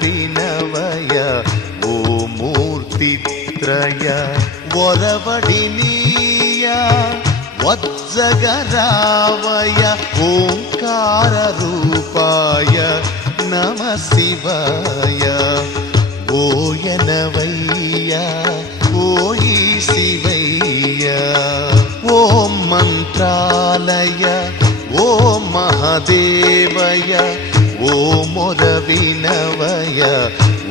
వినవయ ఓ మూర్తిత్రయ వరవడినీయ వజ్జగరావయ ఓంకార రూపాయ నమ శివాయ ఓయనవయ్య ఓయి శివయ్య ఓం మంత్రాలయ ఓ మహాదేవయ ఓ మొర వినవయ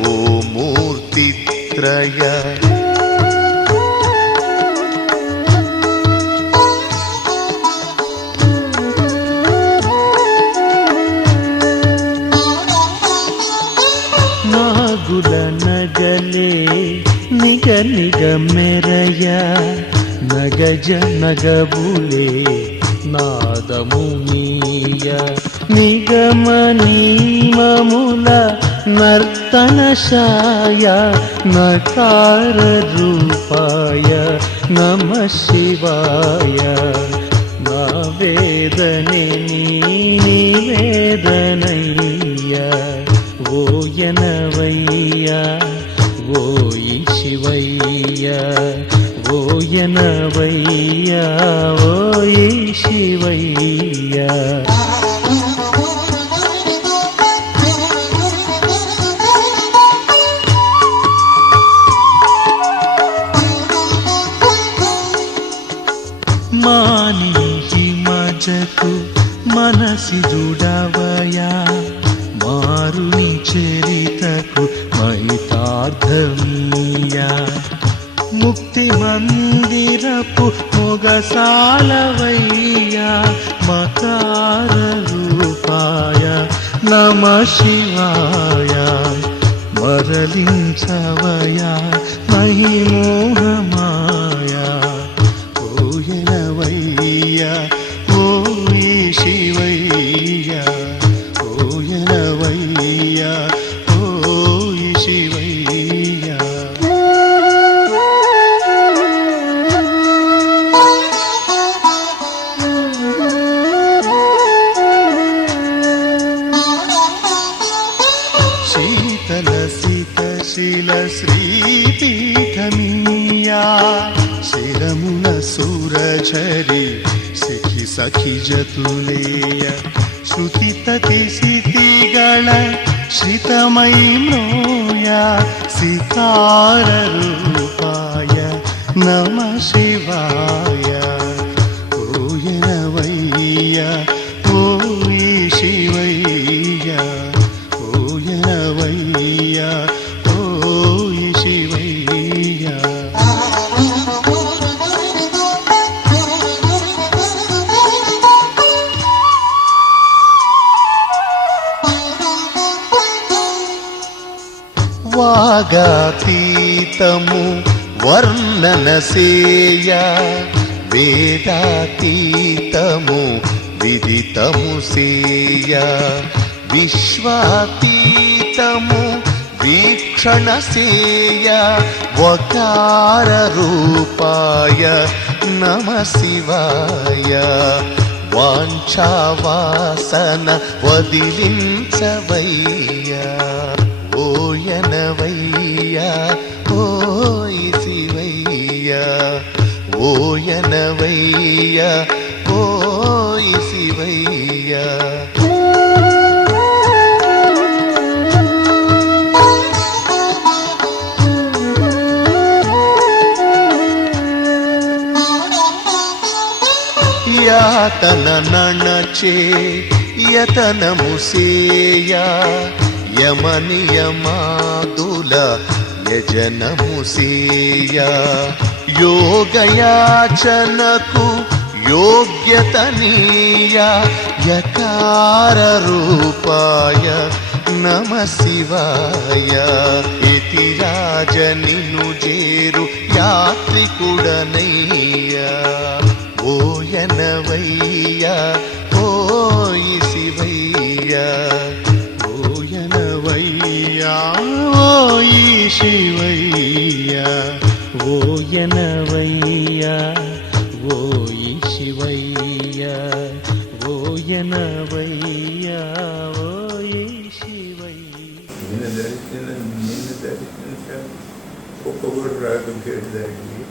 ఓ మూర్తిత్రయ నాగుల నగలే నిగ నిగ మెరయ నగజ నగబులే నాదమునీయ నిగమనీమముల నర్తనశాయ నకార రూపాయ నమ శివాయ. నా వేదనే నీ వేదనయ్యా. ఓయనవయ్యా ఓయి శివయ్యా. ఎనవయ్యా ఓయి శివయ్యా. మాని హిమజకు మనసి జుడవయా మారుని చరితకు మైతార్థమీయా సాలవయ్యా మకార రూపాయ నమ శివాయ. మరలించవయా మహిమోహమాయా. ఓయనవయ్య శిల శ్రీపీఠమియా శిరమున సూరచరి సిఖి సఖి జతులేయ. శ్రుతి తతి సితిగణ శ్రితమై మ్నోయ సితార రూపాయ నమ శివాయ. ఓయనవయ్య వాగాతీతము వర్ణనసేయ వేదాతీతము విదితము సేయ. విశ్వాతీతము వీక్షణ సేయ వకార రూపాయ నమ శివాయ. వాంఛావాసన వదిలించవయ్యా. ఓయి శివయ్యా ఓయనవయ్యా ఓయి శివయ్యా యాతన నణచే యతనము సేయ యమనియమాదు యజనము సేయ. యోగయాచనకు యోగ్యతనీయ యకార రూపాయ నమ శివాయ. ఇతి రాజనిను చేరు యాత్రికుడనయ్యా ఓయనవయ్యా ఓయి శివయ్యా ఓయనవయ్యా ఓయి శివయ్యా ఓయనవయ్యా ఓయి శివయ్యా ఓయనవయ్యా ఓయి శివయ్యా నిన్ను దర్శనం నిన్ను దర్శించాలి ఒక్కొక్కడు రాకపోయాడు దానికి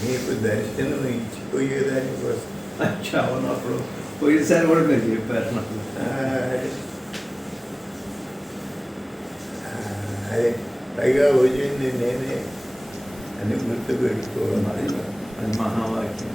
నీకు దర్శనం ఇచ్చిపోయేదాని కోసం అచ్చా అవును అప్పుడు పోయినసారి కూడా మీరు చెప్పారు అదే పైగా వచ్చింది నేనే అని గుర్తు పెట్టుకోవాలి అది మహావాక్యం.